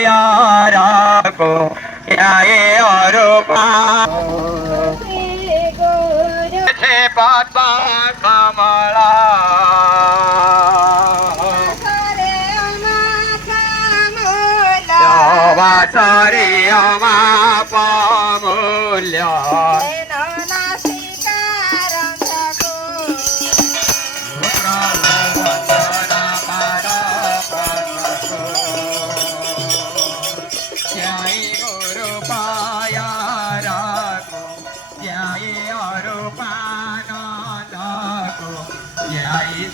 यारा को न्याय और पाता कमला वासारी अमा पामूल्य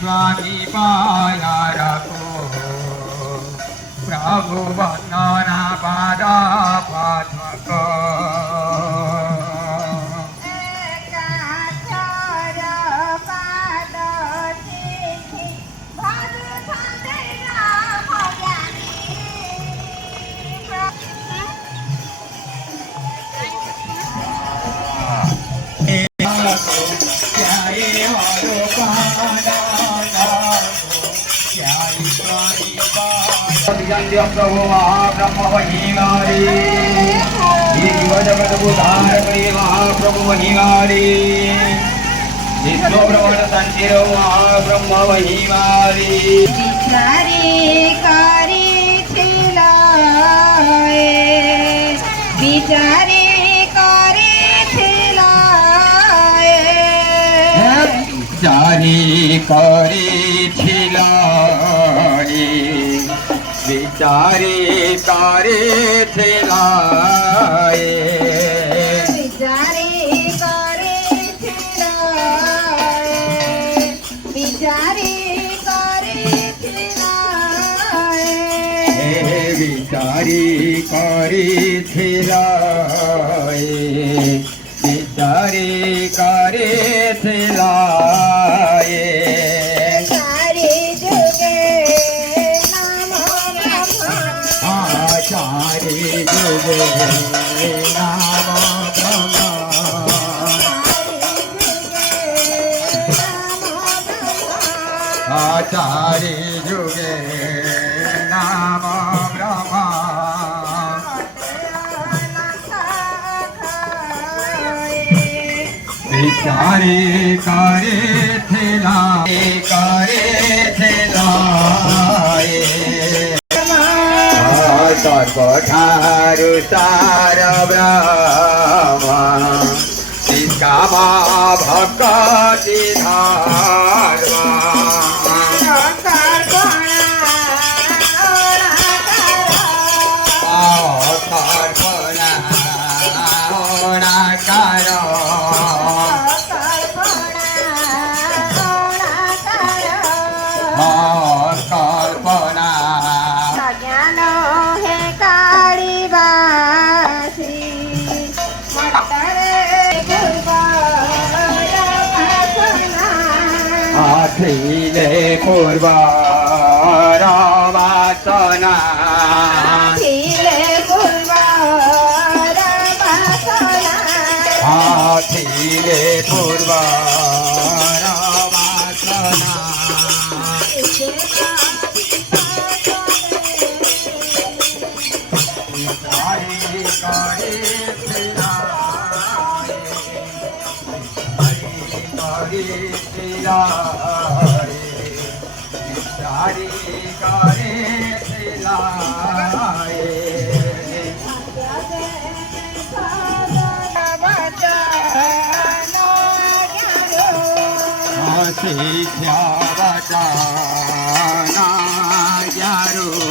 स्वामी पाया रखो प्रभु वंदना पादा पाठको प्रभु महाब्रह्म महिमारी जीव जगत उद्धारकरी महाप्रभु महिमारी विश्व ब्रह्मांड संचिर महाब्रह्म महिमारी विचारी कारी थिलाए विचारी कारी थिलाए विचारी कारी थिलाए विचारी करे थिलाए विचारी करे थिलाए विचारी करे थिलाए विचारी करे थिलाए विचारी करे थिलाए चारे जुगे नाम ब्रह्मा चारे जुगे नाम ब्रह्मा विचारे करे थिलाए सर्वठारु सार ब्रह्मा निष्कामा भक्ति धर्मा आठिले पूर्व वासना आठिले पूर्व वासना आठिले पूर्व वासना सारी करे सिलाए सीख्या बचाना यारो